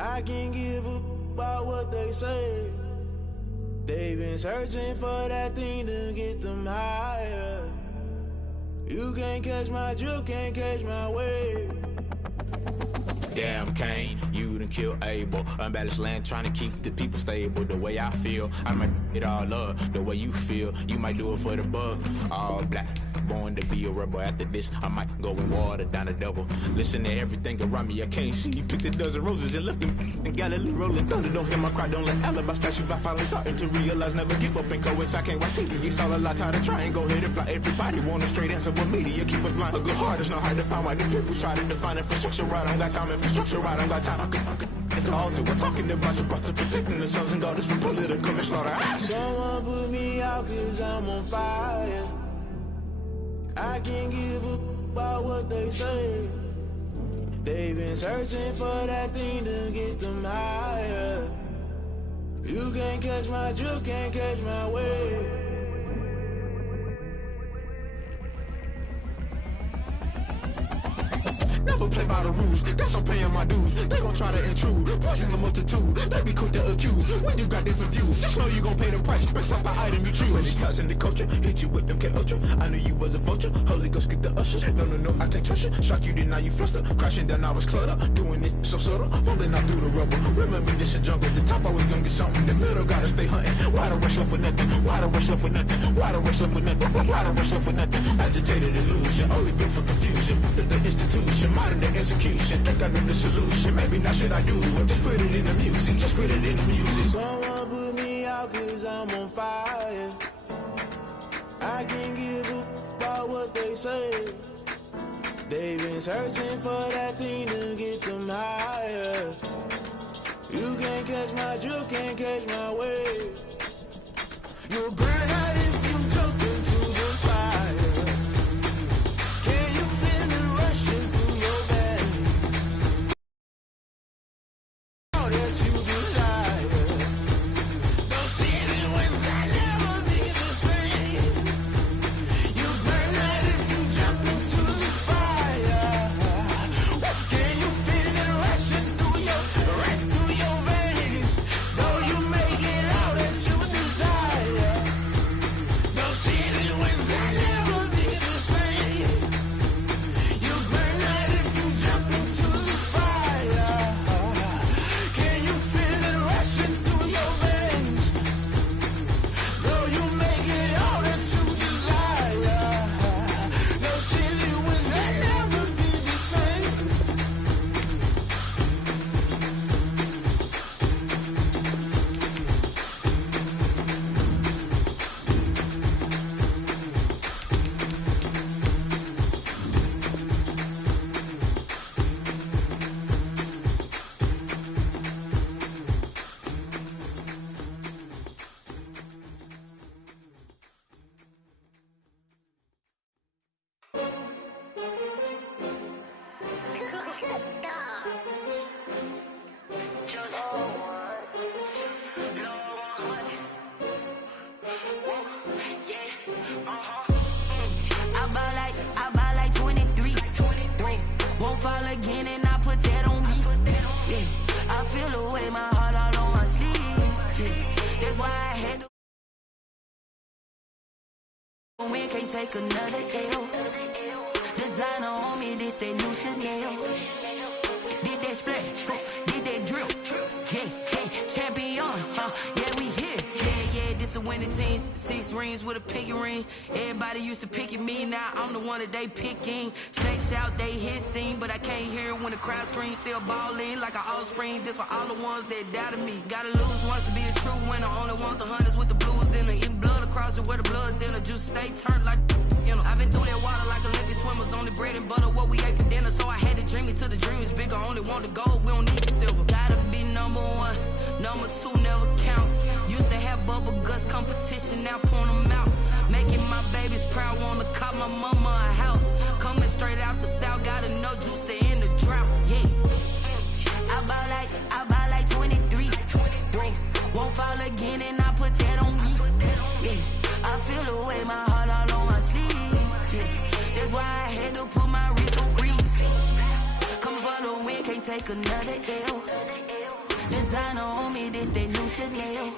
I can't give up about what they say. They've been searching for that thing to get them higher. You can't catch my drift, can't catch my wave. Damn, Kane, you done killed Abel. Unbalanced land, trying to keep the people stable. The way I feel, I might it all up. The way you feel, you might do it for the bug. All black, born to be a rebel. After this, I might go and water down the devil. Listen to everything around me, I can't see. Picked a dozen roses and left them in Galilee rolling thunder. Don't hear my cry, don't let alibis pass you. I finally starting to realize, never give up and coincide. Can't watch TV, it's all a lot. Tired of trying, go ahead and fly. Everybody want a straight answer, but media keep us blind. A good heart is not hard to find. Why the people try to define infrastructure right? I don't got time, infrastructure right, I don't got time. I could it's all to we're talking about you, brought to protecting the sons and daughters from political manslaughter. Someone put me out cause I'm on fire. I can't give up about what they say. They've been searching for that thing to get them higher. You can't catch my drift, can't catch my wave. Never play by the rules, guess I'm paying my dues. They gon' try to intrude, poison the multitude. They be quick to accuse when you got different views. Just know you gon' pay the price based off the item you choose. Many times in the culture, hit you with them K-Ultra. I knew you was a vulture, Holy Ghost get the ushers. No, I can't trust you. Shock you, then now you fluster. Crashing down, I was cluttered. Doing this so subtle, falling out through the rubble. Remember this in jungle, the top always gonna get something. The middle gotta stay hunting. Why the rush up for nothing? Why the rush up for nothing? Why the rush up for nothing? Why the rush up for nothing? Agitated illusion, only built for confusion. The institution, modern day execution. Think I know the solution. Maybe not should I do it? Just put it in the music. Just put it in the music. Someone put me out cause I'm on fire. I can't give up about what they say. They've been searching for that thing to get them higher. You can't catch my drift, can't catch my wave. You'll burn out if you jump into the fire. Can you feel it rushing through your veins? All that you desire. Those city winds that never be the same. You burn out if you jump into the fire. Can you feel it rushing through your veins? Though you make it out that you desire. Those city winds that never be the same. You burn out if you jump into the fire. Can you feel it rushing through your veins? Though you make it all that you desire. Those city winds that never be the same. I buy like 23. Won't fall again and I put that on me. Yeah, I feel the way my heart all on my sleeve. Yeah, that's why I had to win, can't take another L. Designer on me, this that new Chanel. Did that splash, did that drip. Yeah, champion, yeah, we here. Yeah, this the winning teams. 6 rings with a pinky ring. Everybody used to picking me, now I'm the one that they picking. Snakes out, they hissing, but I can't hear when the crowd screams. Still balling like an offspring. This for all the ones that doubted me. Gotta lose once to be a true winner. Only want the hunters with the blues in it. Eating blood across it where the blood dinner. Juice stay turned like, you know. I've been through that water like Olympic swimmers. Only bread and butter, what we ate for dinner. So I had to dream it till the dream is bigger. Only want the gold, we don't need the silver. Gotta be number 1, number 2 never count. Used to have bubble guts competition, now point them out. Making my babies proud, wanna cop my mama a house. Coming straight out the south, got enough juice to end the drought. Yeah, I buy like 23. Won't fall again and I put that on me. Yeah, I feel the way my heart all on my sleeve. Yeah, that's why I had to put my wrist on freeze. Coming for the win, can't take another L. Designer on me, this that new Chanel.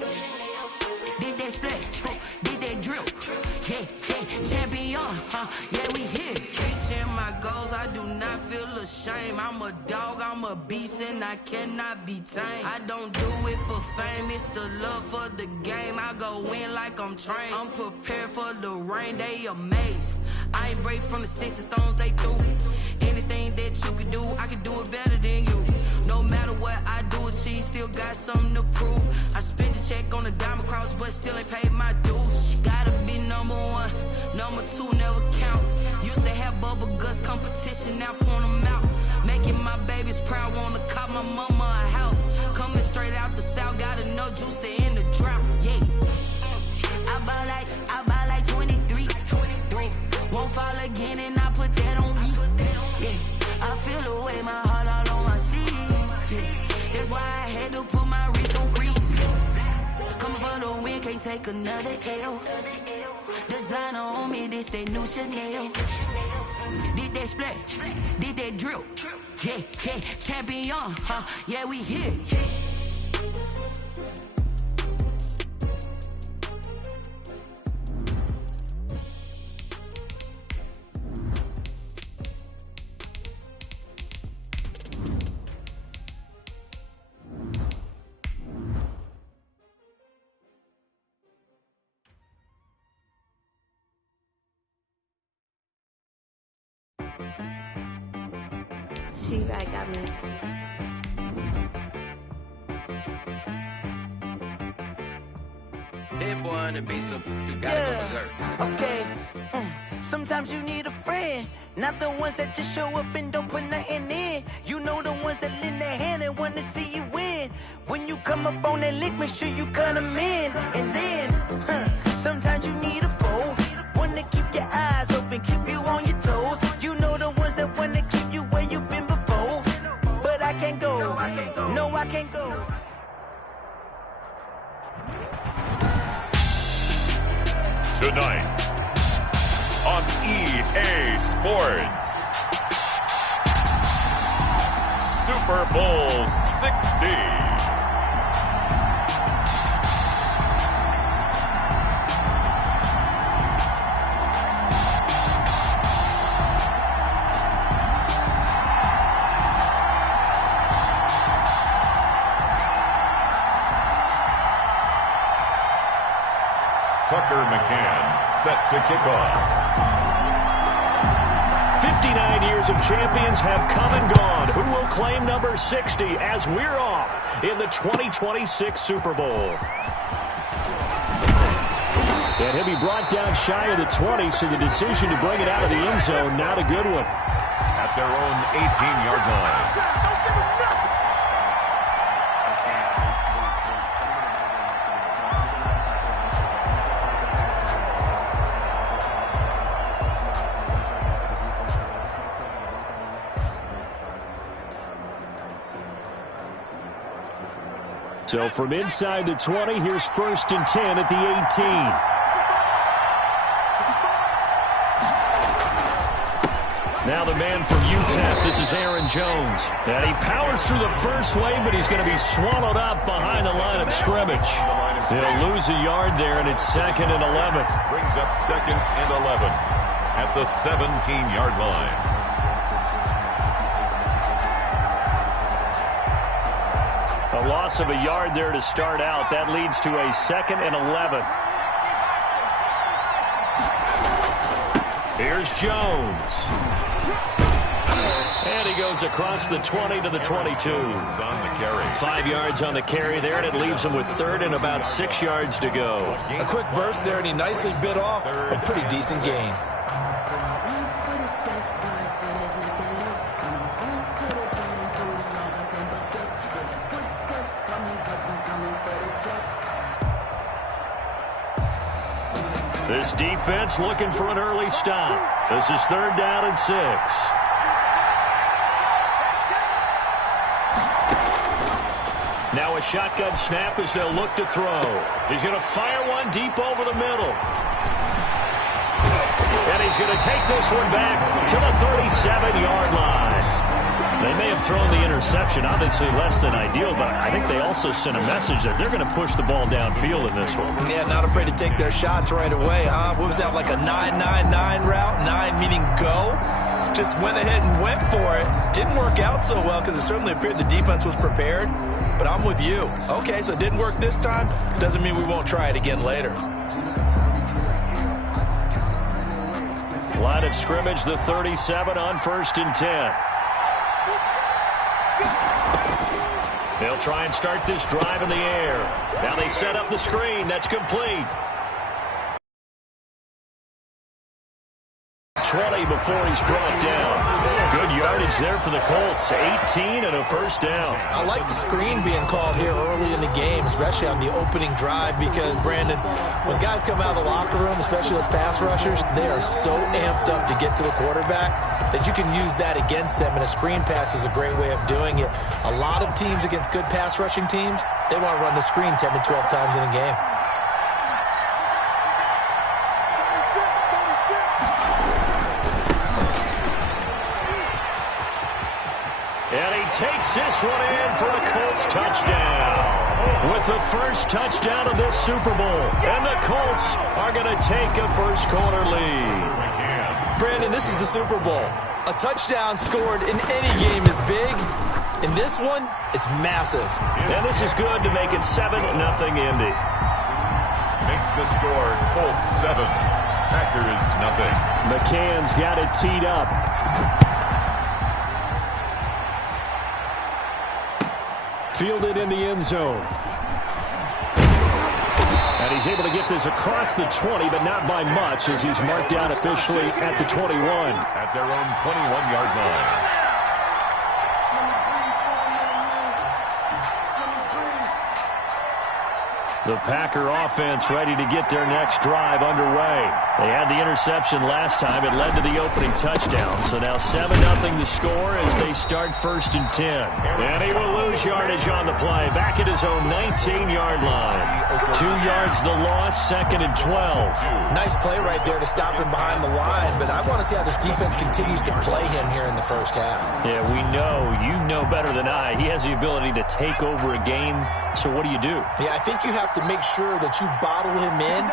Did that split, did that drill. Yeah, yeah, champion, yeah, we here. Reaching my goals, I do not feel ashamed. I'm a dog, I'm a beast, and I cannot be tamed. I don't do it for fame, it's the love for the game. I go in like I'm trained. I'm prepared for the rain, they amazed. I ain't break from the sticks and stones they threw. Anything that you can do, I can do it better than you. No matter what I do, achieve, still got something to prove. I spent a check on the diamond cross, but still ain't paid my dues. Gotta be number one, number two never count. Used to have bubble guts competition, now point them out. Making my babies proud, wanna cop my mama a house. Coming straight out the south, got enough juice to end the drought. Yeah, I buy like 23. Won't fall again, and I put that on me. Yeah, I feel the way, my heart all on my sleeve. Yeah, that's why I had to put my wrist on freeze. Coming for the win, can't take another L. Designer on me, this that new Chanel. Did that split, did that drill. Yeah, yeah, champion, yeah, we here. She right got me. That boy on the beat, so you gotta go berserk. Okay. Sometimes you need a friend, not the ones that just show up and don't put nothing in. You know the ones that lend their hand and want to see you win. When you come up on that lick, make sure you cut them in. And then, sometimes you need a foe, one to keep your eyes open, keep you on your toes. You know the ones that want to keep you where you've been before. But I can't go, no, I can't go. Tonight on EA Sports, Super Bowl 60. Tucker McCann set to kick off. 59 years of champions have come and gone. Who will claim number 60 as we're off in the 2026 Super Bowl? And he'll be brought down shy of the 20, so the decision to bring it out of the end zone, not a good one. At their own 18-yard line. So from inside the 20, here's 1st and 10 at the 18. Now the man from UTEP, this is Aaron Jones. And he powers through the first wave, but he's going to be swallowed up behind the line of scrimmage. They'll lose a yard there, and it's 2nd and 11. Brings up 2nd and 11 at the 17-yard line. A loss of a yard there to start out. That leads to a 2nd and 11. Here's Jones. And he goes across the 20 to the 22. On the carry. 5 yards on the carry there, and it leaves him with 3rd and about 6 yards to go. A quick burst there, and he nicely bit off a pretty decent gain. This defense looking for an early stop. This is 3rd down and 6. Now a shotgun snap as they'll look to throw. He's going to fire one deep over the middle. And he's going to take this one back to the 37-yard line. They may have thrown the interception, obviously less than ideal, but I think they also sent a message that they're going to push the ball downfield in this one. Yeah, not afraid to take their shots right away, huh? What was that, like a 9-9-9 route? 9 meaning go? Just went ahead and went for it. Didn't work out so well because it certainly appeared the defense was prepared. But I'm with you. Okay, so it didn't work this time. Doesn't mean we won't try it again later. Line of scrimmage, the 37 on 1st and 10. They'll try and start this drive in the air. Now they set up the screen. That's complete. 20 before he's brought down. Good yardage there for the Colts. 18 and a first down. I like the screen being called here early in the game, especially on the opening drive, because, Brandon, when guys come out of the locker room, especially those pass rushers, they are so amped up to get to the quarterback that you can use that against them, and a screen pass is a great way of doing it. A lot of teams against good pass rushing teams, they want to run the screen 10 to 12 times in a game. Takes this one in for a Colts touchdown. With the first touchdown of this Super Bowl. And the Colts are going to take a first quarter lead. Brandon, this is the Super Bowl. A touchdown scored in any game is big. In this one, it's massive. And this is good to make it 7-0 Indy. Makes the score Colts 7, Packers nothing. McCann's got it teed up. Fielded in the end zone. And he's able to get this across the 20, but not by much, as he's marked down officially at the 21. At their own 21-yard line. The Packer offense ready to get their next drive underway. They had the interception last time. It led to the opening touchdown. So now 7-0 the score as they start 1st and 10. And he will lose yardage on the play. Back at his own 19-yard line. 2 yards the loss, 2nd and 12. Nice play right there to stop him behind the line. But I want to see how this defense continues to play him here in the first half. Yeah, we know. You know better than I. He has the ability to take over a game. So what do you do? Yeah, I think you have to make sure that you bottle him in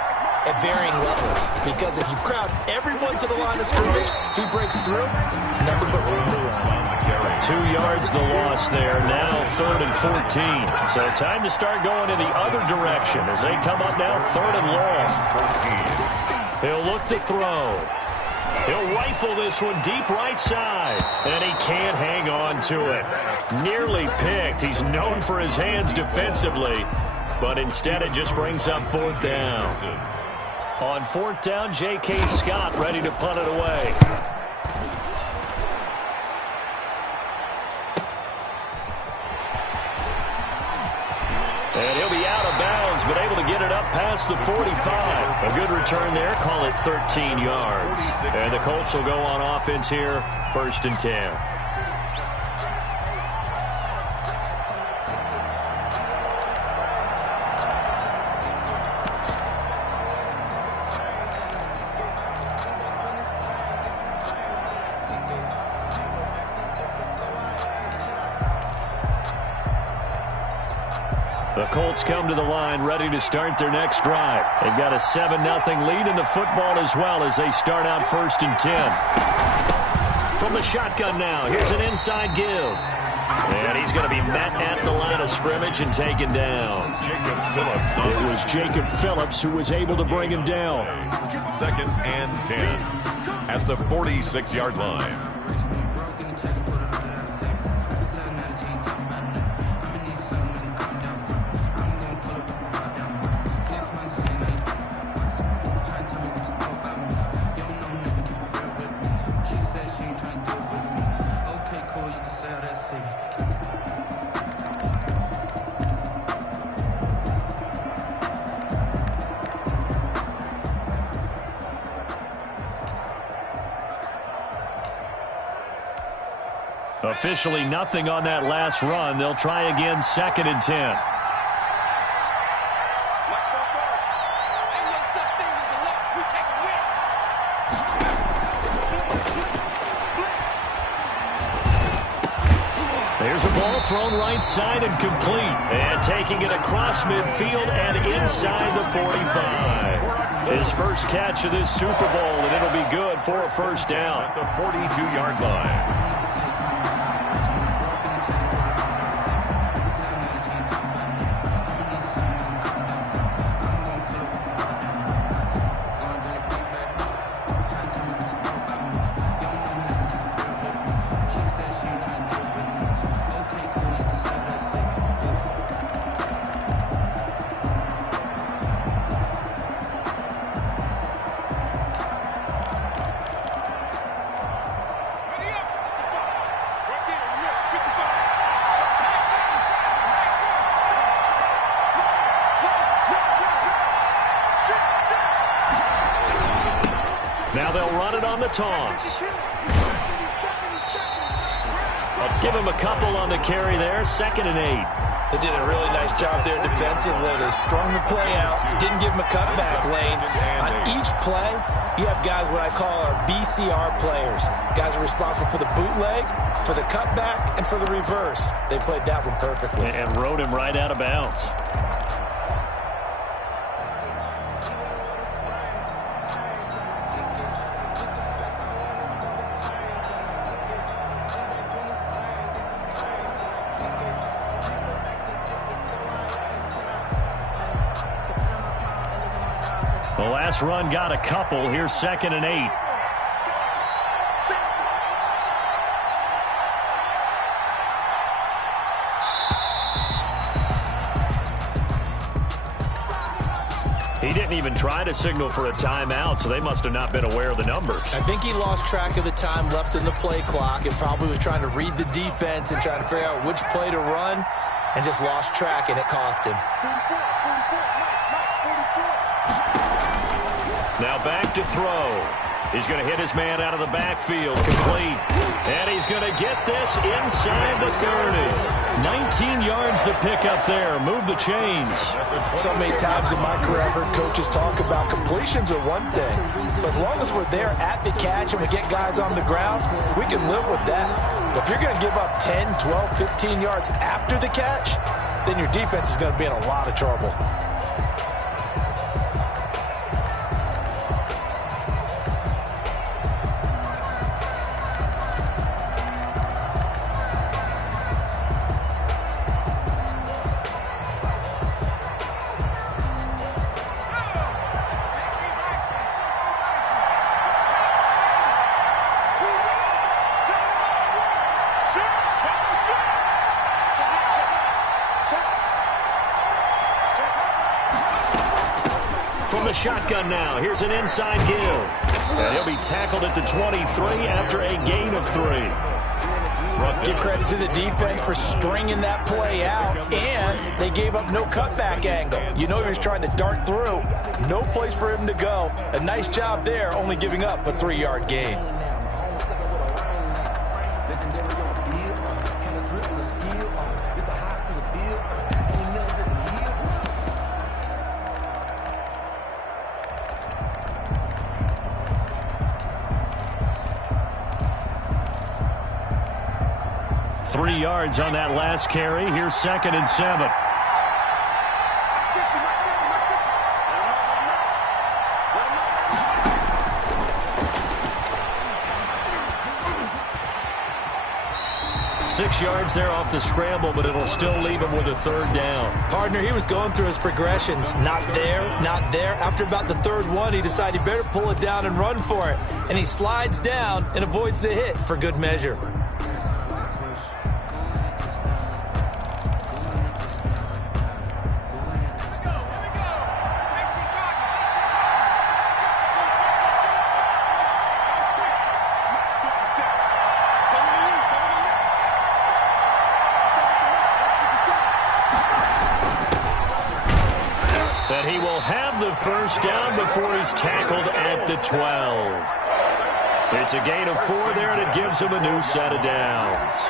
at varying levels, because if you crowd everyone to the line of scrimmage, if he breaks through, there's nothing but room to run. 2 yards the loss there. Now 3rd and 14. So time to start going in the other direction as they come up now 3rd and long. He'll look to throw. He'll rifle this one deep right side, and he can't hang on to it. Nearly picked. He's known for his hands defensively, but instead it just brings up 4th down. On 4th down, J.K. Scott ready to punt it away. And he'll be out of bounds, but able to get it up past the 45. A good return there, call it 13 yards. And the Colts will go on offense here, 1st and 10. The Colts come to the line ready to start their next drive. They've got a 7-0 lead in the football as well as they start out 1st and 10. From the shotgun now, here's an inside give. And he's going to be met at the line of scrimmage and taken down. It was Jacob Phillips who was able to bring him down. 2nd and 10 at the 46-yard line. Officially nothing on that last run. They'll try again 2nd and 10. thrown right side and complete. And taking it across midfield and inside the 45. His first catch of this Super Bowl, and it'll be good for a first down. At the 42-yard line. Now they'll run it on the toss. I'll give him a couple on the carry there. 2nd and 8. They did a really nice job there defensively. They strung the play out. Didn't give him a cutback lane. On each play, you have guys what I call our BCR players. Guys are responsible for the bootleg, for the cutback, and for the reverse. They played that one perfectly. And rode him right out of bounds. The last run got a couple. Here's 2nd and 8. He didn't even try to signal for a timeout, so they must have not been aware of the numbers. I think he lost track of the time left in the play clock and probably was trying to read the defense and trying to figure out which play to run and just lost track, and it cost him. Now back to throw. He's going to hit his man out of the backfield. Complete. And he's going to get this inside the 30. 19 yards to pick up there. Move the chains. So many times in my career I've heard coaches talk about completions are one thing. But as long as we're there at the catch and we get guys on the ground, we can live with that. But if you're going to give up 10, 12, 15 yards after the catch, then your defense is going to be in a lot of trouble. From the shotgun now, here's an inside give. And he'll be tackled at the 23 after a gain of 3. Give credit to the defense for stringing that play out, and they gave up no cutback angle. You know he was trying to dart through. No place for him to go. A nice job there, only giving up a 3-yard gain. Three yards on that last carry. Here's 2nd and 7. Six yards there off the scramble, but it'll still leave him with a 3rd down. Partner, he was going through his progressions. Not there, not there. After about the 3rd one, he decided he better pull it down and run for it. And he slides down and avoids the hit for good measure. That he will have the first down before he's tackled at the 12. It's a gain of 4 there, and it gives him a new set of downs.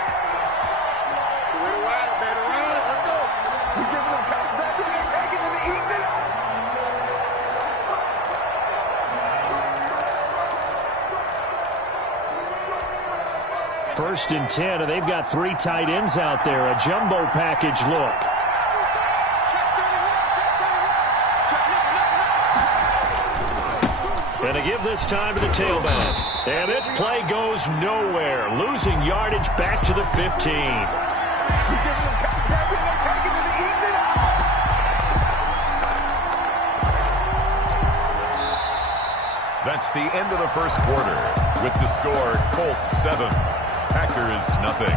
1st and 10, and they've got 3 tight ends out there. A jumbo package look. And to give this time to the tailback. And this play goes nowhere. Losing yardage back to the 15. That's the end of the first quarter. With the score, Colts 7, Packers nothing.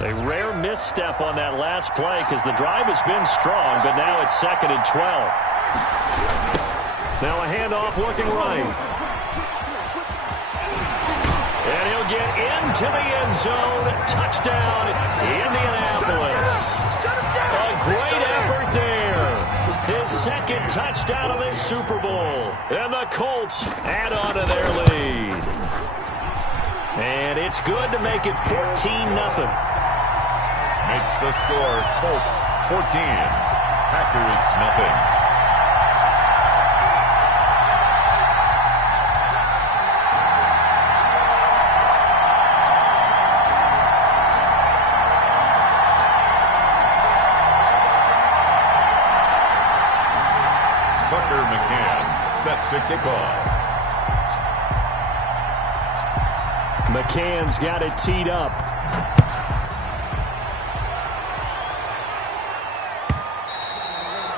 A rare misstep on that last play because the drive has been strong, but now it's 2nd and 12. Now a handoff looking right. And he'll get into the end zone. Touchdown, Indianapolis. A great effort there. His 2nd touchdown of this Super Bowl. And the Colts add on to their lead. And it's good to make it 14-0. Makes the score Colts 14, Packers nothing. Tucker McCann sets a kickoff. McCann's got it teed up.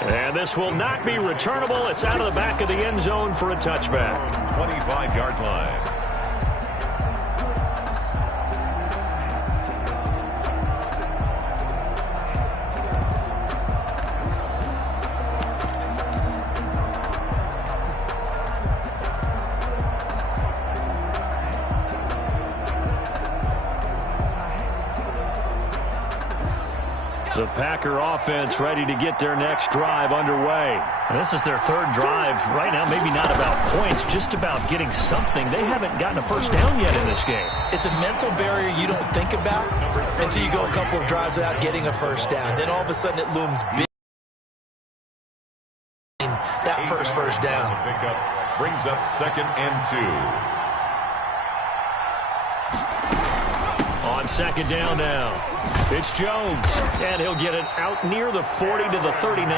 And this will not be returnable. It's out of the back of the end zone for a touchback. 25-yard line. The Packer offense ready to get their next drive underway. And this is their 3rd drive. Right now, maybe not about points, just about getting something. They haven't gotten a first down yet in this game. It's a mental barrier you don't think about until you go a couple of drives without getting a first down. Then all of a sudden it looms big. That first down. Pickup brings up 2nd and 2. On 2nd down now, it's Jones, and he'll get it out near the 40 to the 39.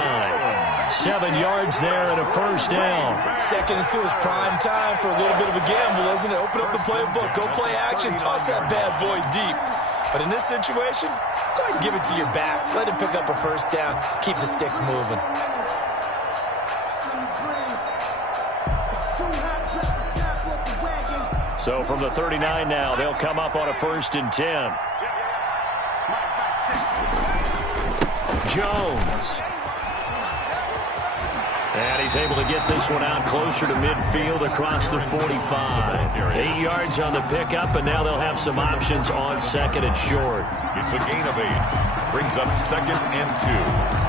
7 yards there and a first down. 2nd and 2 is prime time for a little bit of a gamble, isn't it? Open up the playbook, go play action, toss that bad boy deep. But in this situation, go ahead and give it to your back. Let him pick up a first down. Keep the sticks moving. So from the 39 now, they'll come up on a 1st and 10. Jones. And he's able to get this one out closer to midfield across the 45. 8 yards on the pickup, and now they'll have some options on 2nd and short. It's a gain of 8. Brings up 2nd and 2.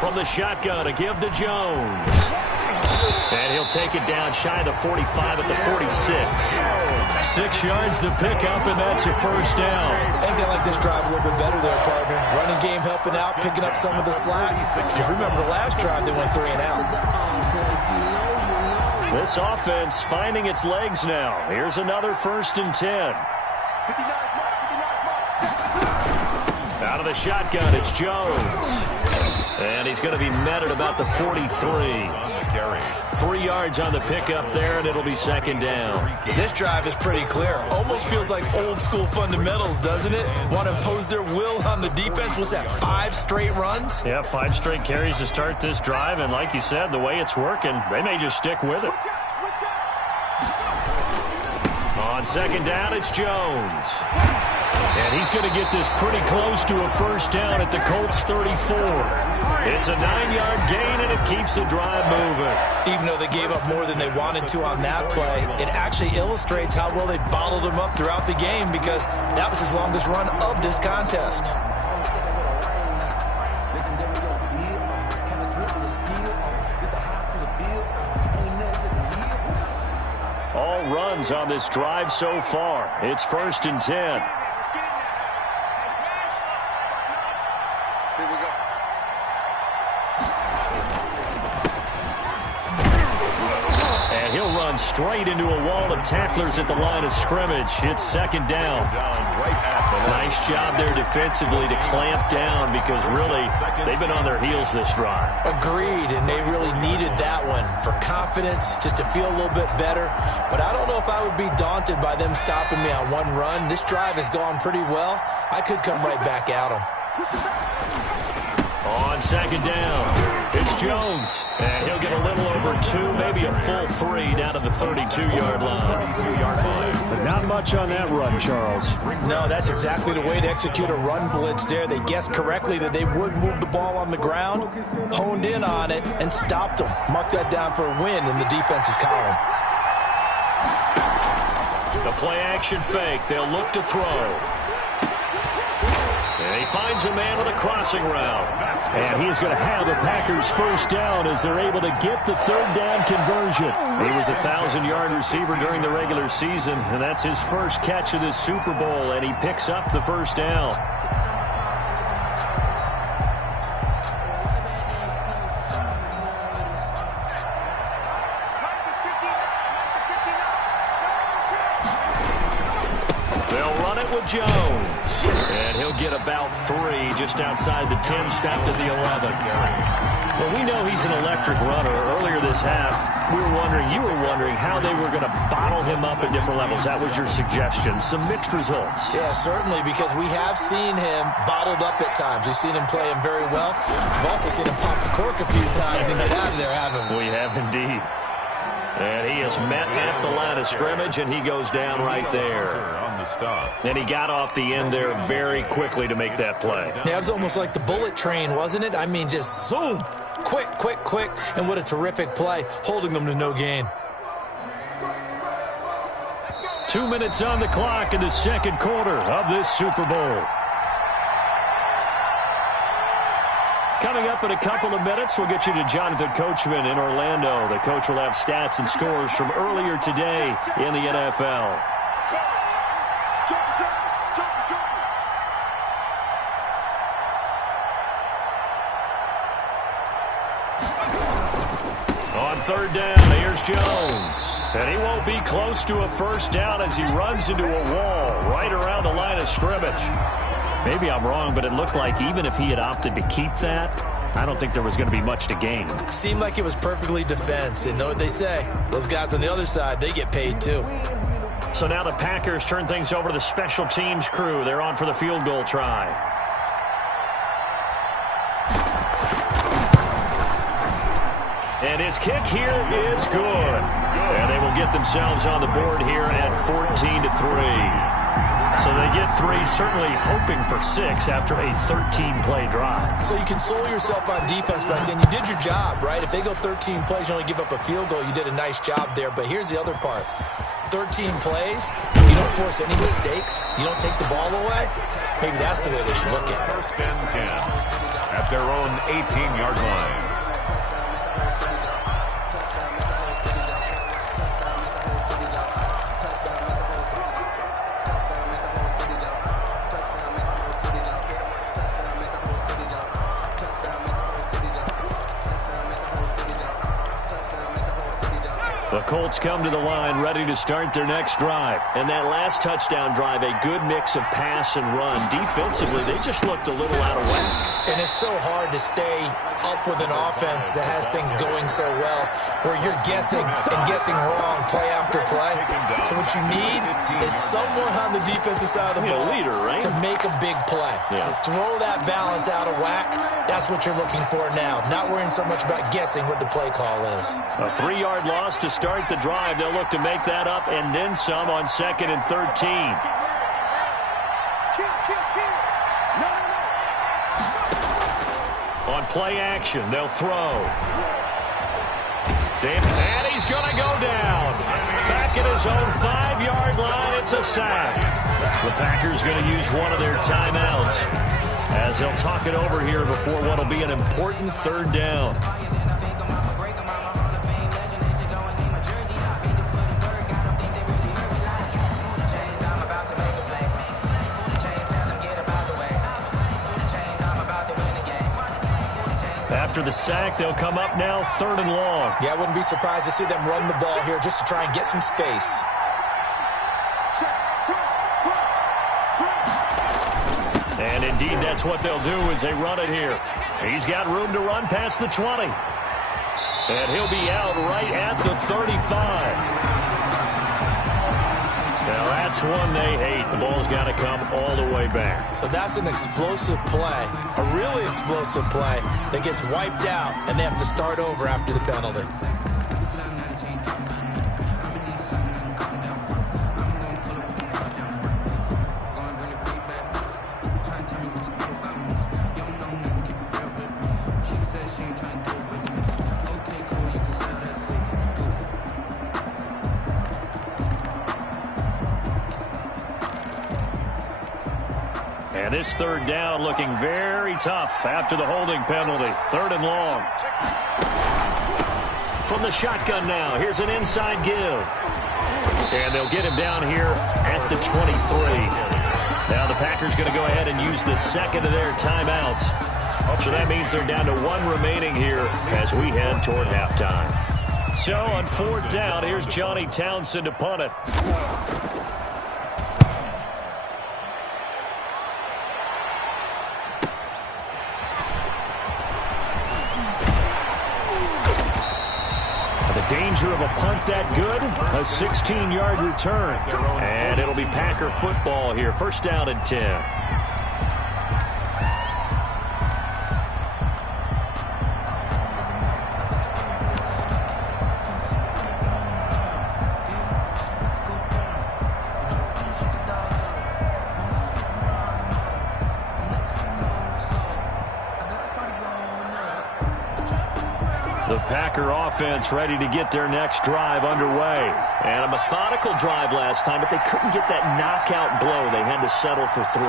From the shotgun, a give to Jones. And he'll take it down shy of the 45 at the 46. 6 yards the pickup, and that's a first down. I think they like this drive a little bit better there, partner. Running game helping out, picking up some of the slack. Because remember, the last drive they went 3 and out. This offense finding its legs now. Here's another 1st and 10. Out of the shotgun, it's Jones. And he's going to be met at about the 43. 3 yards on the pickup there, and it'll be second down. This drive is pretty clear. Almost feels like old school fundamentals, doesn't it? Want to impose their will on the defense. What's that, 5 straight runs? Yeah, 5 straight carries to start this drive, and like you said, the way it's working, they may just stick with it. On second down, it's Jones. And he's going to get this pretty close to a first down at the Colts 34. It's a 9-yard gain, and it keeps the drive moving. Even though they gave up more than they wanted to on that play, it actually illustrates how well they bottled them up throughout the game, because that was his longest run of this contest. All runs on this drive so far. It's 1st and 10. Straight into a wall of tacklers at the line of scrimmage. It's second down. Nice job there defensively to clamp down, because really they've been on their heels this drive. Agreed, and they really needed that one for confidence, just to feel a little bit better. But I don't know if I would be daunted by them stopping me on one run. This drive has gone pretty well. I could come right back at them. On second down, it's Jones. And he'll get a little over 2, maybe a full 3 down to the 32-yard line. But not much on that run, Charles. No, that's exactly the way to execute a run blitz there. They guessed correctly that they would move the ball on the ground, honed in on it, and stopped them. Mark that down for a win in the defense's column. The play-action fake. They'll look to throw. And he finds a man on a crossing route. And he is going to have the Packers first down as they're able to get the third down conversion. He was a 1,000-yard receiver during the regular season, and that's his first catch of this Super Bowl, and he picks up the first down. They'll run it with Jones. And he'll get about 3 just outside the 10, stopped at the 11. Well, we know he's an electric runner. Earlier this half, you were wondering how they were going to bottle him up at different levels. That was your suggestion. Some mixed results. Yeah, certainly, because we have seen him bottled up at times. We've seen him play him very well. We've also seen him pop the cork a few times and get out of there, haven't we? We have indeed. And he is met at the line of scrimmage, and he goes down right there. And he got off the end there very quickly to make that play. Yeah, it was almost like the bullet train, wasn't it? I mean, just zoom, quick, quick, quick, and what a terrific play, holding them to no gain. 2 minutes on the clock in the second quarter of this Super Bowl. Coming up in a couple of minutes, we'll get you to Jonathan Coachman in Orlando. The coach will have stats and scores from earlier today in the NFL. On third down, here's Jones. And he won't be close to a first down as he runs into a wall right around the line of scrimmage. Maybe I'm wrong, but it looked like even if he had opted to keep that, I don't think there was going to be much to gain. Seemed like it was perfectly defense. And know what they say, those guys on the other side, they get paid too. So now the Packers turn things over to the special teams crew. They're on for the field goal try. And his kick here is good. And they will get themselves on the board here at 14-3. So they get 3, certainly hoping for 6 after a 13-play drive. So you console yourself on defense by saying you did your job, right? If they go 13 plays, you only give up a field goal, you did a nice job there. But here's the other part. 13 plays, you don't force any mistakes, you don't take the ball away. Maybe that's the way they should look at it. 1st and 10 at their own 18-yard line. The Colts come to the line ready to start their next drive. And that last touchdown drive, a good mix of pass and run. Defensively, they just looked a little out of whack. And it's so hard to stay up with an offense that has things going so well, where you're guessing and guessing wrong play after play. So what you need is someone on the defensive side of the ball to make a big play. Throw that balance out of whack. That's what you're looking for now. Not worrying so much about guessing what the play call is. A 3-yard loss to start the drive. They'll look to make that up and then some on 2nd and 13. On play action, they'll throw. And he's going to go down. Back at his own 5-yard line, it's a sack. The Packers going to use one of their timeouts as they'll talk it over here before what will be an important 3rd down. After the sack, they'll come up now 3rd and long. Yeah, I wouldn't be surprised to see them run the ball here just to try and get some space. And indeed, that's what they'll do as they run it here. He's got room to run past the 20. And he'll be out right at the 35. Now, that's one they hate. The ball's got to come all the way back. So that's an explosive play, a really explosive play that gets wiped out, and they have to start over after the penalty. And this 3rd down looking very tough after the holding penalty. 3rd and long. From the shotgun now, here's an inside give. And they'll get him down here at the 23. Now the Packers going to go ahead and use the 2nd of their timeouts. So that means they're down to 1 remaining here as we head toward halftime. So on 4th down, here's Johnny Townsend to punt it. Danger of a punt that good, a 16-yard return. And it'll be Packer football here. 1st down and 10. The Packer offense ready to get their next drive underway. And a methodical drive last time, but they couldn't get that knockout blow. They had to settle for 3.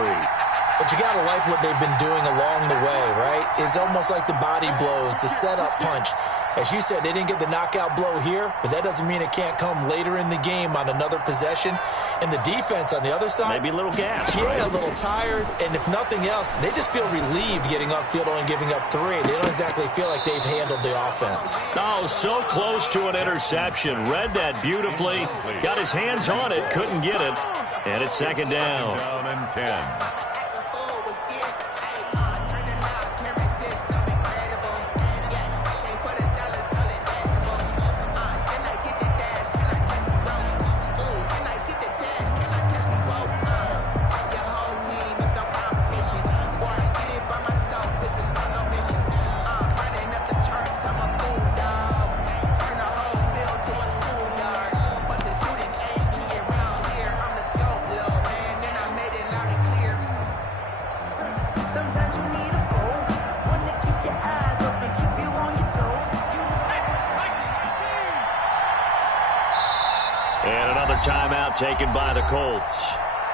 But you got to like what they've been doing along the way, right? It's almost like the body blows, the setup punch. As you said, they didn't get the knockout blow here, but that doesn't mean it can't come later in the game on another possession. And the defense on the other side, maybe a little gas. Yeah, right? A little tired. And if nothing else, they just feel relieved getting upfield only giving up 3. They don't exactly feel like they've handled the offense. Oh, so close to an interception. Read that beautifully. Got his hands on it, couldn't get it. And it's 2nd down. Down and 10. Timeout taken by the Colts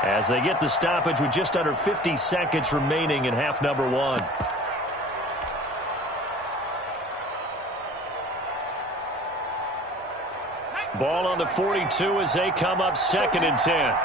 as they get the stoppage with just under 50 seconds remaining in half number 1. Ball on the 42 as they come up 2nd and 10.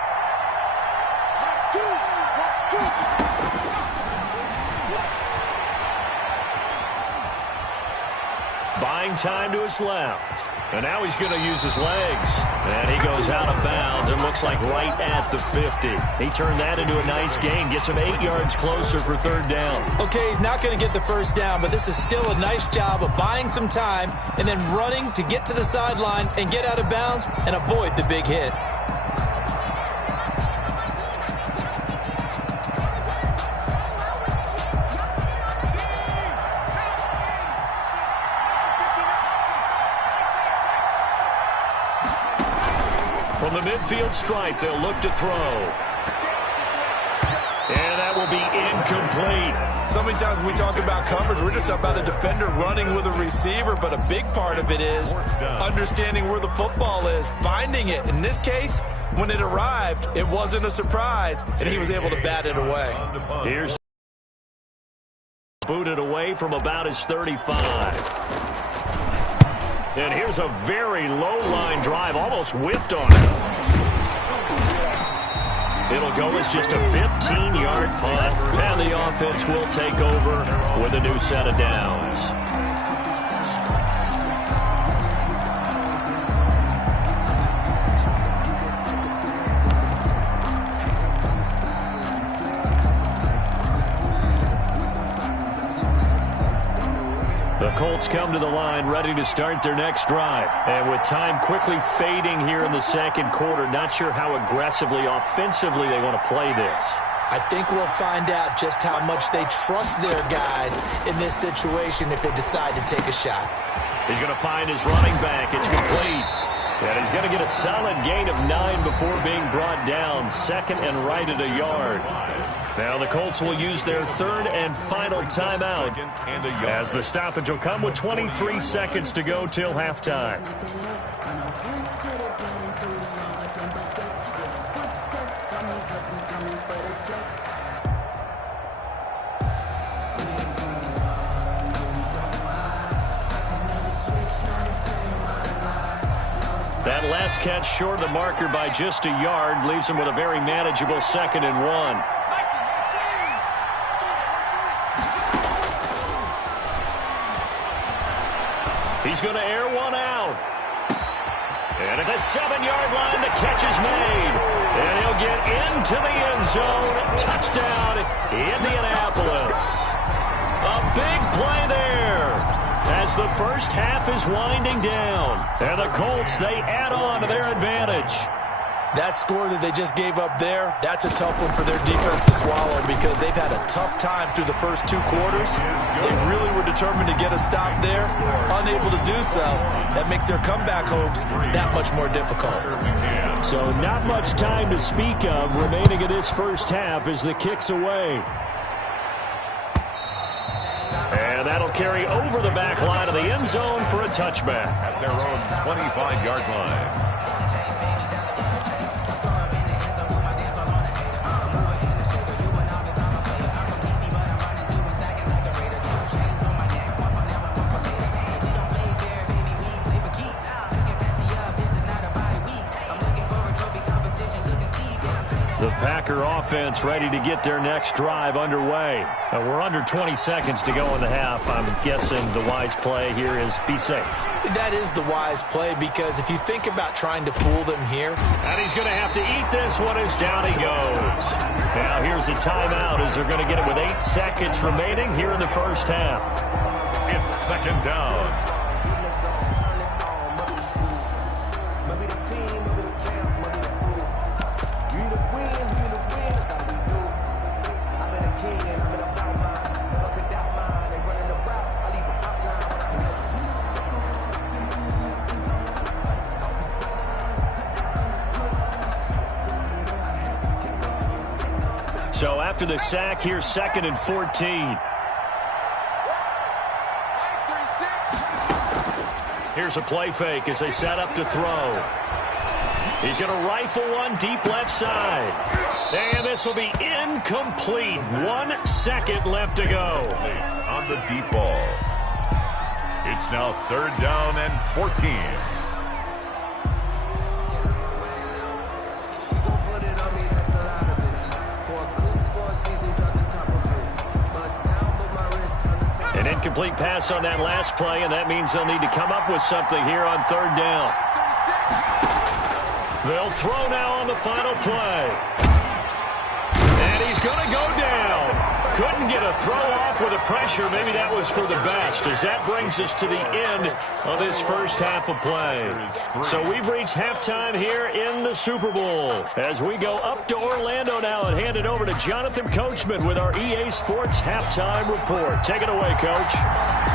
Buying time to his left. And now he's going to use his legs. And he goes out of bounds and looks like right at the 50. He turned that into a nice gain. Gets him 8 yards closer for third down. Okay, he's not going to get the first down, but this is still a nice job of buying some time and then running to get to the sideline and get out of bounds and avoid the big hit. From the midfield stripe, they'll look to throw. And that will be incomplete. So many times when we talk about coverage, we're just about a defender running with a receiver, but a big part of it is understanding where the football is, finding it. In this case, when it arrived, it wasn't a surprise, and he was able to bat it away. Here's booted away from about his 35. And here's a very low-line drive, almost whiffed on it. It'll go as just a 15-yard punt, and the offense will take over with a new set of downs. The Colts come to the line ready to start their next drive. And with time quickly fading here in the second quarter, not sure how aggressively, offensively they want to play this. I think we'll find out just how much they trust their guys in this situation if they decide to take a shot. He's going to find his running back. It's complete. And he's going to get a solid gain of 9 before being brought down. Second and right at a yard. Now the Colts will use their third and final timeout as the stoppage will come with 23 seconds to go till halftime. That last catch short of the marker by just a yard leaves him with a very manageable 2nd and 1. He's going to air one out. And at the 7-yard line, the catch is made. And he'll get into the end zone. Touchdown, Indianapolis. A big play there as the first half is winding down. And the Colts, they add on to their advantage. That score that they just gave up there, that's a tough one for their defense to swallow because they've had a tough time through the first 2 quarters. They really were determined to get a stop there, unable to do so. That makes their comeback hopes that much more difficult. So not much time to speak of remaining in this first half as the kick's away. And that'll carry over the back line of the end zone for a touchback. At their own 25-yard line. The Packer offense ready to get their next drive underway. We're under 20 seconds to go in the half. I'm guessing the wise play here is be safe. That is the wise play because if you think about trying to fool them here. And he's going to have to eat this one as down he goes. Now here's a timeout as they're going to get it with 8 seconds remaining here in the first half. It's 2nd down. So after the sack, here's 2nd and 14. Here's a play fake as they set up to throw. He's going to rifle one deep left side. And this will be incomplete. 1 second left to go. On the deep ball. It's now 3rd down and 14. incomplete pass on that last play, and that means they'll need to come up with something here on third down. They'll throw now on the final play. And he's going to go down. Couldn't get a throw off with the pressure. Maybe that was for the best, as that brings us to the end of this first half of play. So we've reached halftime here in the Super Bowl. As we go up to Orlando now and hand it over to Jonathan Coachman with our EA Sports Halftime Report. Take it away, Coach.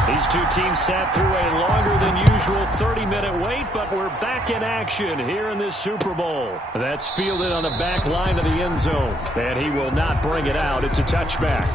These two teams sat through a longer than usual 30-minute wait, but we're back in action here in this Super Bowl. That's fielded on the back line of the end zone, and he will not bring it out. It's a touchback.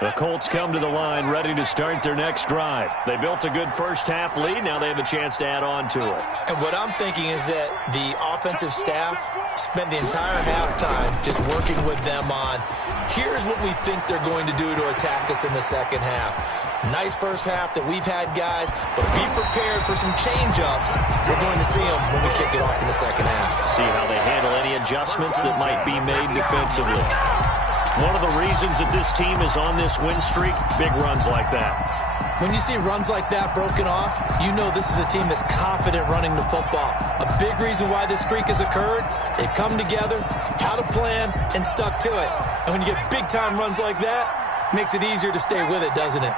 The Colts come to the line ready to start their next drive. They built a good first-half lead. Now they have a chance to add on to it. And what I'm thinking is that the offensive staff spent the entire halftime just working with them on, here's what we think they're going to do to attack us in the second half. Nice first half that we've had, guys, but be prepared for some change-ups. We're going to see them when we kick it off in the second half. See how they handle any adjustments that might be made defensively. One of the reasons that this team is on this win streak, big runs like that. When you see runs like that broken off, you know this is a team that's confident running the football. A big reason why this streak has occurred, they've come together, had a plan, and stuck to it. And when you get big-time runs like that, it makes it easier to stay with it, doesn't it?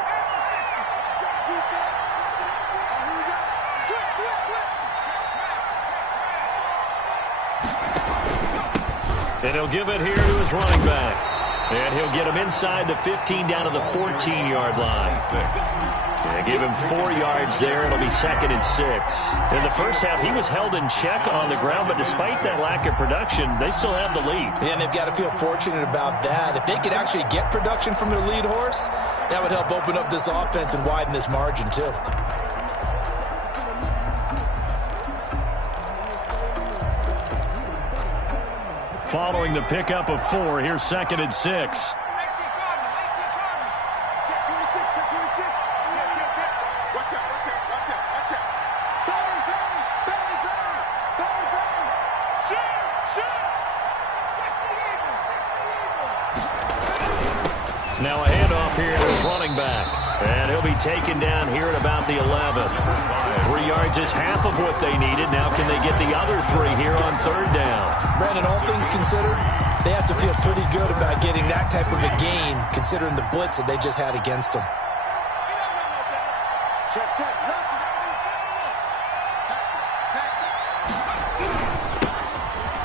And he'll give it here to his running back. And he'll get him inside the 15 down to the 14-yard line. And give him 4 yards there. It'll be 2nd and 6. In the first half, he was held in check on the ground, but despite that lack of production, they still have the lead. And they've got to feel fortunate about that. If they could actually get production from their lead horse, that would help open up this offense and widen this margin, too. Following the pickup of 4, here's 2nd and 6. Now a handoff here to his running back. And he'll be taken down here at about the 11. 3 yards is half of what they needed. Now can they get the other 3 here on third down? Brandon, all things considered, they have to feel pretty good about getting that type of a gain, considering the blitz that they just had against them.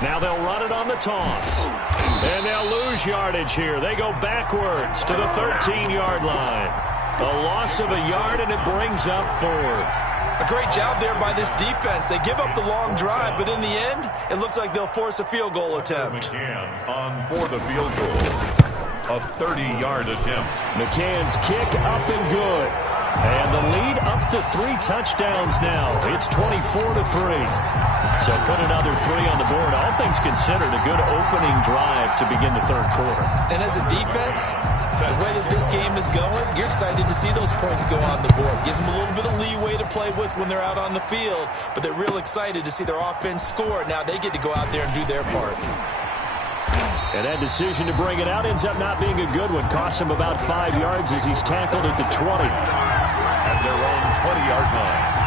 Now they'll run it on the toss. And they'll lose yardage here. They go backwards to the 13-yard line. A loss of a yard, and it brings up 4th. A great job there by this defense. They give up the long drive, but in the end, it looks like they'll force a field goal attempt. McCann on for the field goal. A 30-yard attempt. McCann's kick up and good. And the lead up to 3 touchdowns now. It's 24-3. So put another 3 on the board. All things considered, a good opening drive to begin the third quarter. And as a defense, the way that this game is going, you're excited to see those points go on the board. Gives them a little bit of leeway to play with when they're out on the field, but they're real excited to see their offense score. Now they get to go out there and do their part. And that decision to bring it out ends up not being a good one. Costs him about 5 yards as he's tackled at the 20. At their own 20-yard line.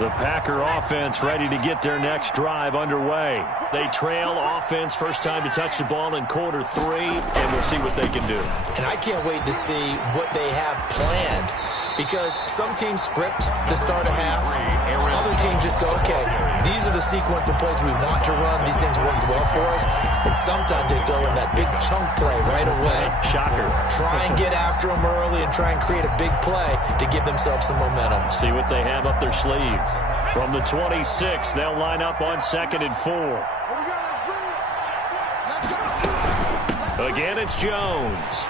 The Packer offense ready to get their next drive underway. They trail offense, first time to touch the ball in quarter 3, and we'll see what they can do. And I can't wait to see what they have planned, because some teams script to start a half. Other teams just go, okay, these are the sequence of plays we want to run. These things worked well for us. And sometimes they throw in that big chunk play right away. Shocker. Try and get after them early and try and create a big play to give themselves some momentum. See what they have up their sleeve. From the 26, they'll line up on 2nd and 4. Again, it's Jones.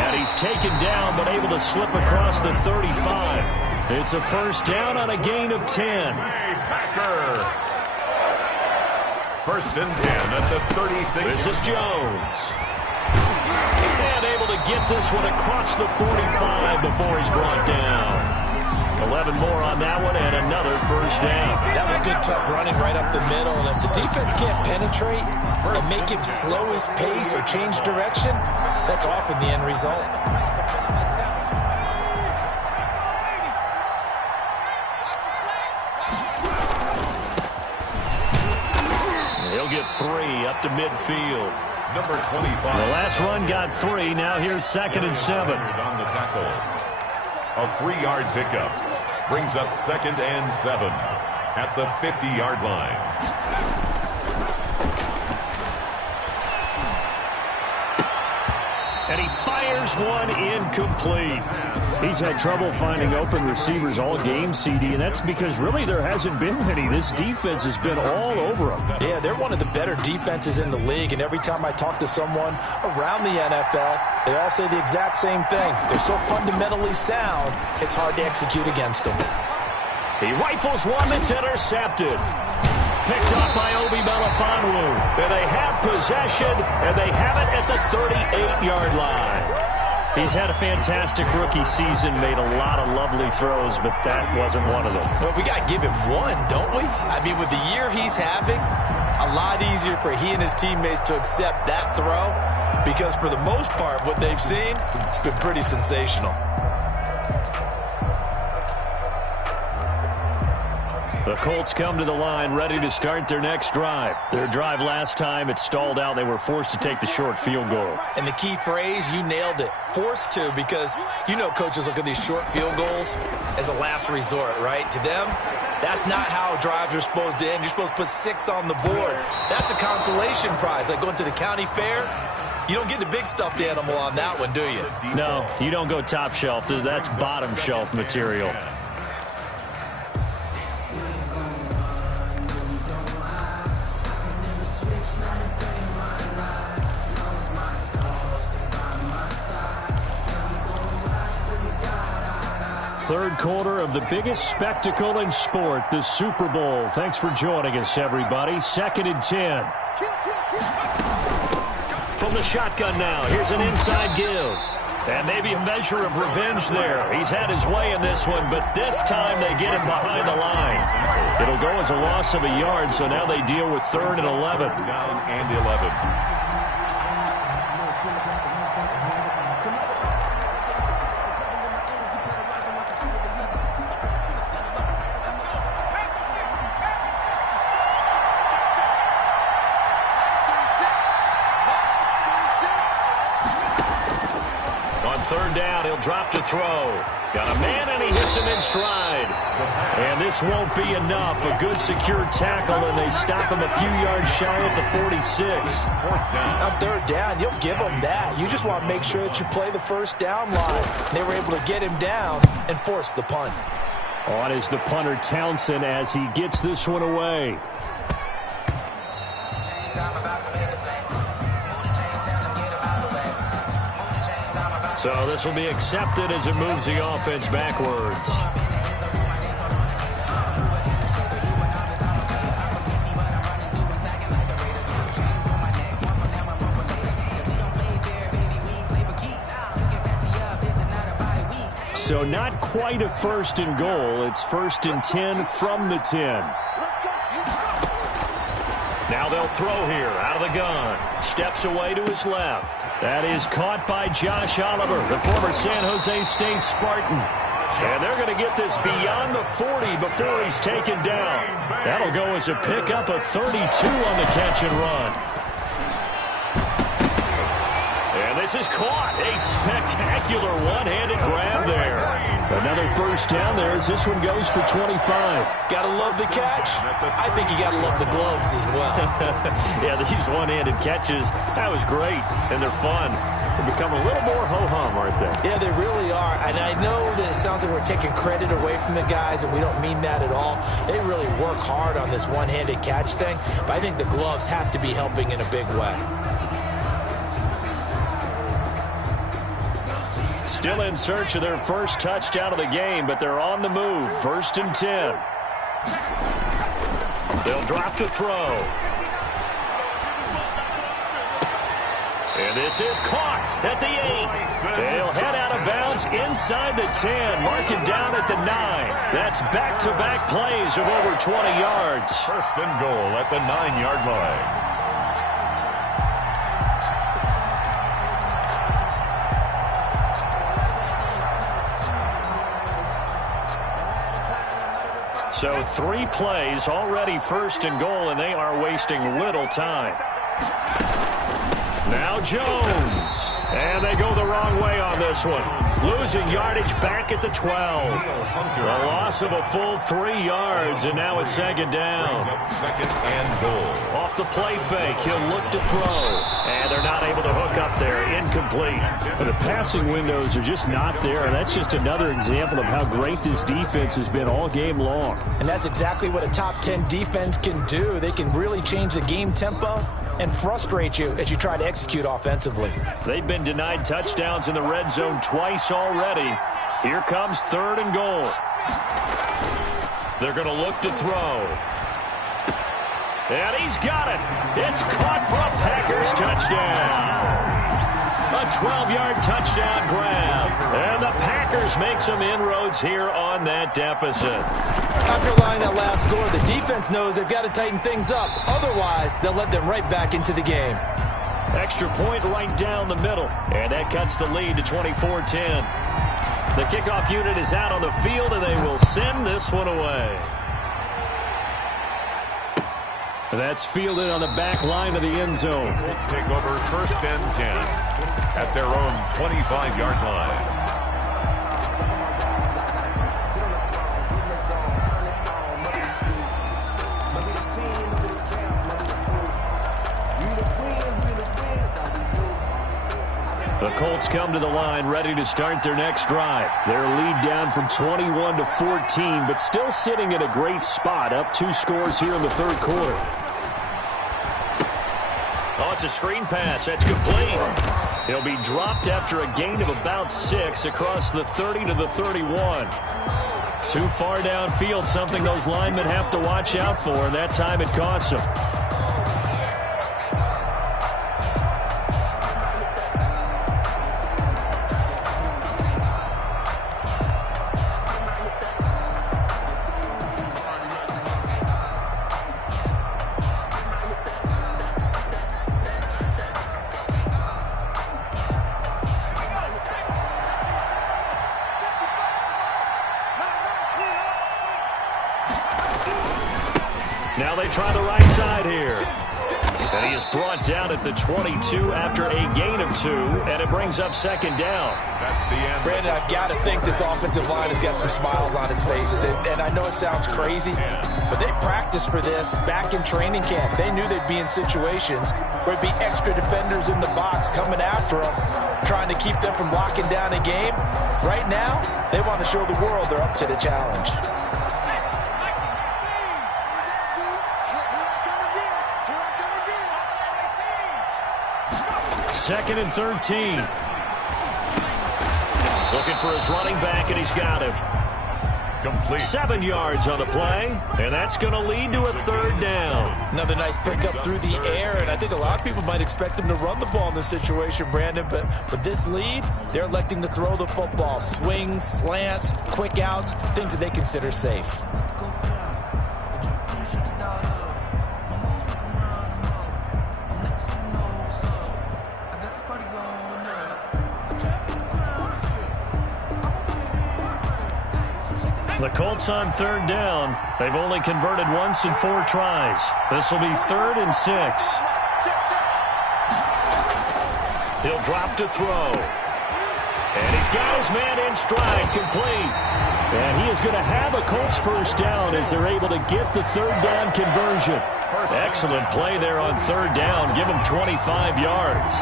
And he's taken down, but able to slip across the 35. It's a first down on a gain of 10. Packer. First and 10 at the 36. This is Jones. And able to get this one across the 45 before he's brought down. 11 more on that one and another first down. That was good, tough running right up the middle. And if the defense can't penetrate and make him slow his pace or change direction, that's often the end result. He'll get 3 up to midfield. Number 25. The last run got 3. Now here's 2nd and 7. On the tackle. A 3-yard pickup brings up 2nd and 7 at the 50-yard line. And he fires one incomplete. He's had trouble finding open receivers all game, CD, and that's because really there hasn't been many. This defense has been all over him. Yeah, they're one of the better defenses in the league, and every time I talk to someone around the NFL, they all say the exact same thing. They're so fundamentally sound, it's hard to execute against them. He rifles one that's intercepted. Picked off by Obi Melifonwu. And they have possession, and they have it at the 38-yard line. He's had a fantastic rookie season, made a lot of lovely throws, but that wasn't one of them. Well, we got to give him one, don't we? I mean, with the year he's having, a lot easier for he and his teammates to accept that throw because for the most part, what they've seen, it's been pretty sensational. The Colts come to the line ready to start their next drive. Their drive last time, it stalled out. They were forced to take the short field goal. And the key phrase, you nailed it, forced to, because you know coaches look at these short field goals as a last resort, right? To them, that's not how drives are supposed to end. You're supposed to put 6 on the board. That's a consolation prize, like going to the county fair. You don't get the big stuffed animal on that one, do you? No, you don't go top shelf. That's bottom shelf material. Third quarter of the biggest spectacle in sport, the Super Bowl. Thanks for joining us, everybody. 2nd and 10. From the shotgun now, here's an inside give. And maybe a measure of revenge there. He's had his way in this one, but this time they get him behind the line. It'll go as a loss of a yard, so now they deal with 3rd and 11. Down and 11. Third down, he'll drop to throw. Got a man, and he hits him in stride. And this won't be enough. A good, secure tackle, and they stop him a few yards shy at the 46. On third down, you'll give them that. You just want to make sure that you play the first down line. They were able to get him down and force the punt. On is the punter, Townsend, as he gets this one away. So this will be accepted as it moves the offense backwards. So not quite a 1st and goal. It's 1st and 10 from the 10. Now they'll throw here out of the gun. Steps away to his left. That is caught by Josh Oliver, the former San Jose State Spartan. And they're going to get this beyond the 40 before he's taken down. That'll go as a pickup of 32 on the catch and run. And this is caught. A spectacular one-handed grab there. Another first down there as this one goes for 25. Gotta love the catch. I think you gotta love the gloves as well. Yeah, these one-handed catches, that was great, and they're fun. They become a little more ho-hum, aren't they? Yeah, they really are. And I know that it sounds like we're taking credit away from the guys, and we don't mean that at all. They really work hard on this one-handed catch thing, but I think the gloves have to be helping in a big way. Still in search of their first touchdown of the game, but they're on the move. 1st and 10. They'll drop to throw. And this is caught at the 8. They'll head out of bounds inside the 10, marking down at the 9. That's back-to-back plays of over 20 yards. 1st and goal at the 9-yard line. So 3 plays already 1st and goal, and they are wasting little time. Now Jones. And they go the wrong way on this one. Losing yardage back at the 12. A loss of a full 3 yards, and now it's 2nd down. 2nd and goal. Off the play fake, he'll look to throw. And they're not able to hook up there. Incomplete. But the passing windows are just not there, and that's just another example of how great this defense has been all game long. And that's exactly what a top 10 defense can do. They can really change the game tempo and frustrate you as you try to execute offensively. They've been denied touchdowns in the red zone twice already. Here comes 3rd and goal. They're going to look to throw. And he's got it. It's caught for a Packers touchdown. A 12-yard touchdown grab. And the Packers make some inroads here on that deficit. After allowing that last score, the defense knows they've got to tighten things up. Otherwise, they'll let them right back into the game. Extra point right down the middle. And that cuts the lead to 24-10. The kickoff unit is out on the field, and they will send this one away. That's fielded on the back line of the end zone. Let's take over 1st and 10 at their own 25-yard line. The Colts come to the line ready to start their next drive. Their lead down from 21 to 14, but still sitting in a great spot, up 2 scores here in the 3rd quarter. Oh, it's a screen pass. That's complete. He'll be dropped after a gain of about 6 across the 30 to the 31. Too far downfield, something those linemen have to watch out for, and that time it costs them. Now they try the right side here. And he is brought down at the 22 after a gain of 2, and it brings up 2nd down. That's the end. Brandon, I've got to think this offensive line has got some smiles on its faces. And I know it sounds crazy, but they practiced for this back in training camp. They knew they'd be in situations where it'd be extra defenders in the box coming after them, trying to keep them from locking down a game. Right now, they want to show the world they're up to the challenge. 2nd and 13. Looking for his running back, and he's got him. Complete. 7 yards on the play, and that's going to lead to a 3rd down. Another nice pickup through the air, and I think a lot of people might expect him to run the ball in this situation, Brandon, but with this lead, they're electing to throw the football. Swings, slants, quick outs, things that they consider safe. The Colts on 3rd down. They've only converted once in 4 tries. This will be 3rd and 6. He'll drop to throw. And he's got his man in stride, complete. And he is going to have a Colts 1st down as they're able to get the 3rd down conversion. Excellent play there on 3rd down. Give him 25 yards.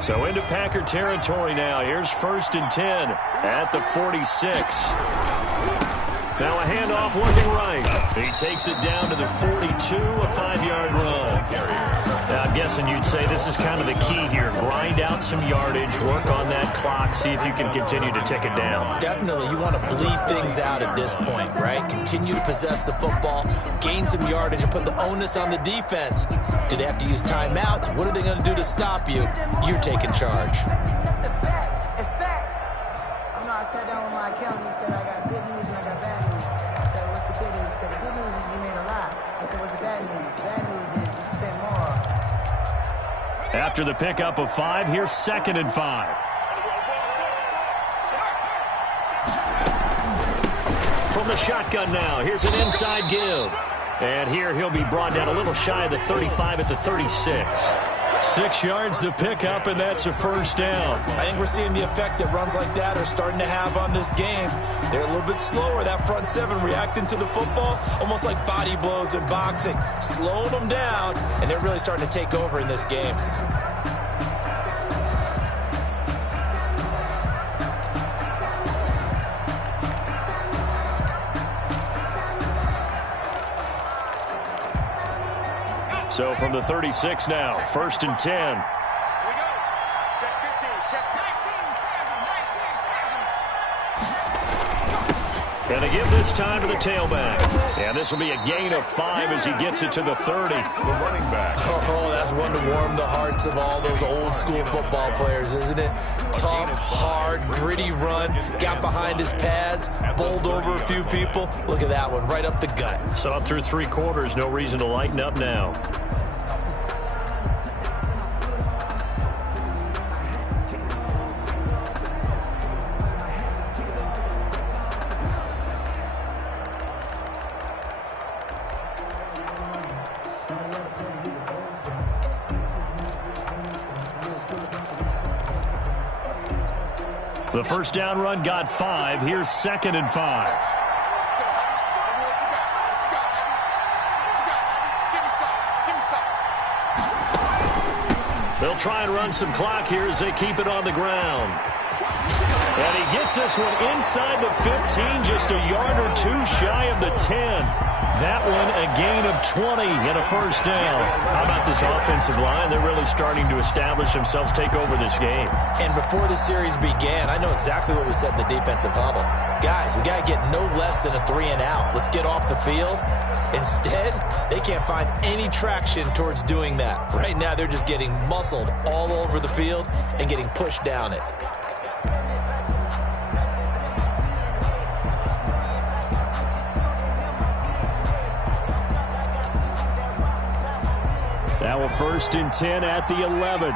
So into Packer territory now. Here's 1st and 10 at the 46. Now a handoff looking right. He takes it down to the 42, a 5-yard run. Now I'm guessing you'd say this is kind of the key here. Grind out some yardage, work on that clock, see if you can continue to tick it down. Definitely, you want to bleed things out at this point, right? Continue to possess the football, gain some yardage, and put the onus on the defense. Do they have to use timeouts? What are they going to do to stop you? You're taking charge. I sat down with my accountant. He said, I got good news and I got bad news. I said, what's the good news? He said, the good news is you made a lot. I said, what's the bad news? The bad news is you spent more. After the pickup of 5, here's 2nd and 5. From the shotgun now, here's an inside give. And here he'll be brought down a little shy of the 35 at the 36. 6 yards the pickup, and that's a 1st down. I think we're seeing the effect that runs like that are starting to have on this game. They're a little bit slower, that front 7 reacting to the football, almost like body blows in boxing, slowing them down, and they're really starting to take over in this game. So from the 36 now, 1st and 10. Here we go. Check 15, check 19. And they give this time to the tailback. And this will be a gain of 5 as he gets it to the 30. The running back. Oh, that's one to warm the hearts of all those old school football players, isn't it? Tough, hard, gritty run. Got behind his pads, bowled over a few people. Look at that one, right up the gut. So up through 3 quarters, no reason to lighten up now. The 1st down run got 5. Here's 2nd and 5. They'll try and run some clock here as they keep it on the ground. And he gets this one inside the 15, just a yard or 2 shy of the 10. That one a gain of 20 and a 1st down. How about this offensive line? They're really starting to establish themselves, take over this game. And before the series began, I know exactly what we said in the defensive huddle. Guys, we got to get no less than a 3 and out. Let's get off the field. Instead, they can't find any traction towards doing that. Right now, they're just getting muscled all over the field and getting pushed down it. Now a 1st and 10 at the 11.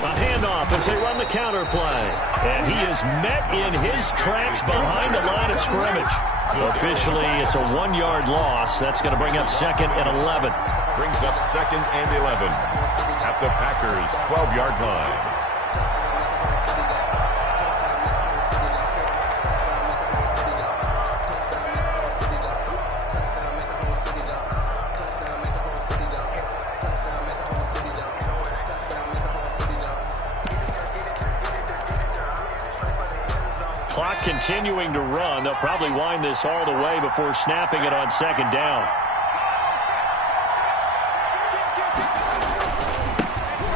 A handoff as they run the counter play. And he is met in his tracks behind the line of scrimmage. Officially, it's a 1-yard loss. That's going to bring up 2nd and 11. Brings up 2nd and 11 at the Packers' 12-yard line. Clock continuing to run. They'll probably wind this all the way before snapping it on 2nd down.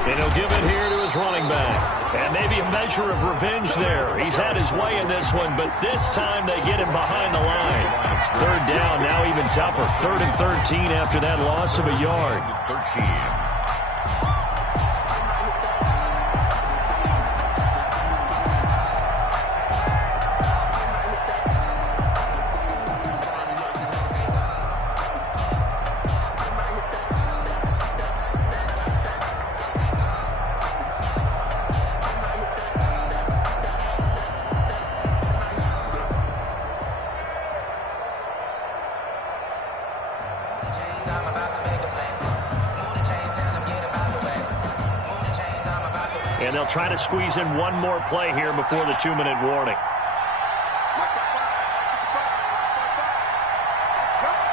And he'll give it here to his running back. And maybe a measure of revenge there. He's had his way in this one, but this time they get him behind the line. 3rd down, now even tougher. 3rd and 13 after that loss of a yard. 13. And they'll try to squeeze in one more play here before the 2-minute warning. Let's go.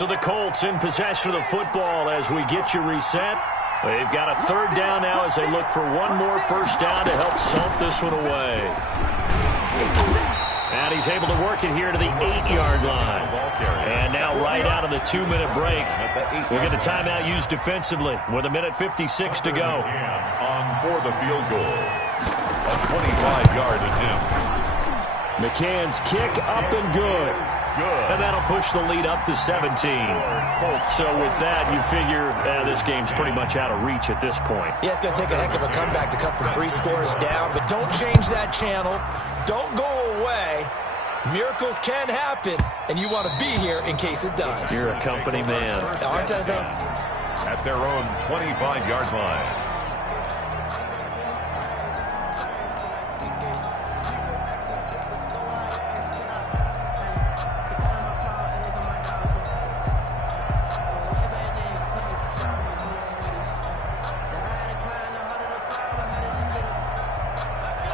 So the Colts in possession of the football as we get you reset. They've got a third down now as they look for one more first down to help salt this one away. And he's able to work it here to the 8-yard line. And now right out of the 2-minute break, we'll get a timeout used defensively with 1:56 to go. On for the field goal. A 25-yard attempt. McCann's kick up and good. And that'll push the lead up to 17. So with that, you figure this game's pretty much out of reach at this point. Yeah, it's going to take a heck of a comeback to come from 3 scores down. But don't change that channel. Don't go away. Miracles can happen, and you want to be here in case it does. You're a company man. Aren't I, though? At their own 25-yard line.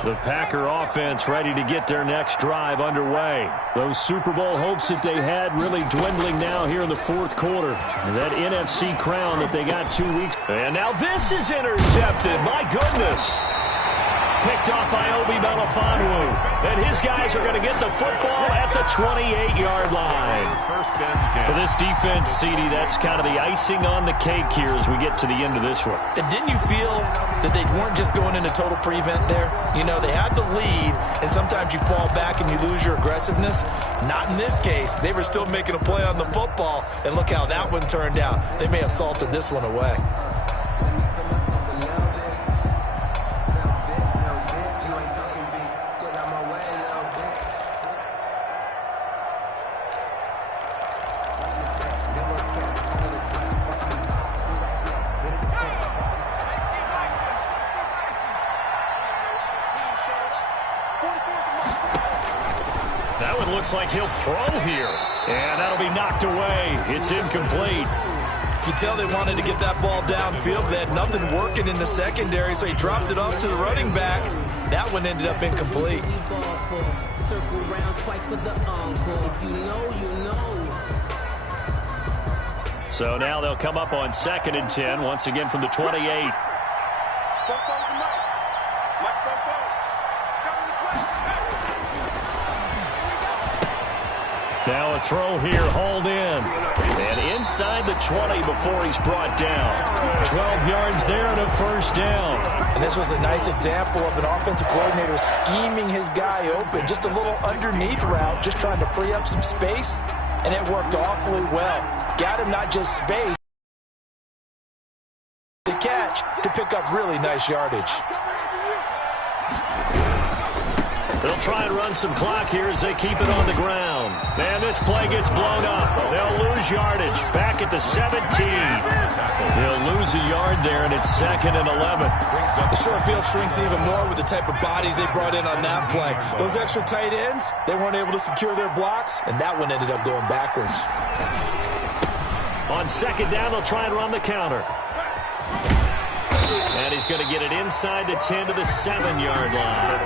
The Packer offense ready to get their next drive underway. Those Super Bowl hopes that they had really dwindling now here in the fourth quarter. And that NFC crown that they got 2 weeks. And now this is intercepted. My goodness. Picked off by Obi Melifonwu. And his guys are going to get the football at the 28-yard line. For this defense, CD, that's kind of the icing on the cake here as we get to the end of this one. And didn't you feel that they weren't just going into total prevent there? You know, they had the lead, and sometimes you fall back and you lose your aggressiveness. Not in this case. They were still making a play on the football, and look how that one turned out. They may have salted this one away. Looks like he'll throw here. And that'll be knocked away. It's incomplete. You tell they wanted to get that ball downfield. They had nothing working in the secondary, so he dropped it off to the running back. That one ended up incomplete. So now they'll come up on 2nd and 10, once again from the 28. Now a throw here, hauled in. And inside the 20 before he's brought down. 12 yards there and a first down. And this was a nice example of an offensive coordinator scheming his guy open. Just a little underneath route, just trying to free up some space. And it worked awfully well. Got him not just space, to catch, to pick up really nice yardage. They'll try and run some clock here as they keep it on the ground. And this play gets blown up. They'll lose yardage. Back at the 17. They'll lose a yard there, and it's 2nd and 11. The short field shrinks even more with the type of bodies they brought in on that play. Those extra tight ends, they weren't able to secure their blocks, and that one ended up going backwards. On 2nd down, they'll try and run the counter. And he's going to get it inside the 10 to the 7-yard line.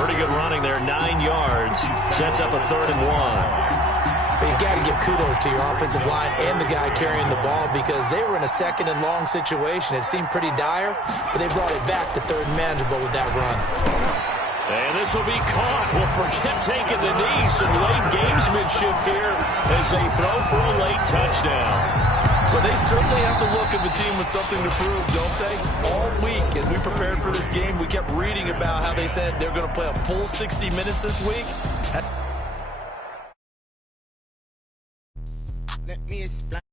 Pretty good running there, 9 yards. Sets up a 3rd and 1. But you got to give kudos to your offensive line and the guy carrying the ball because they were in a 2nd and long situation. It seemed pretty dire, but they brought it back to 3rd and manageable with that run. And this will be caught. Well, forget taking the knee. Some late gamesmanship here as they throw for a late touchdown. Well, they certainly have the look of a team with something to prove, don't they? All week, as we prepared for this game, we kept reading about how they said they're going to play a full 60 minutes this week. Let me explain.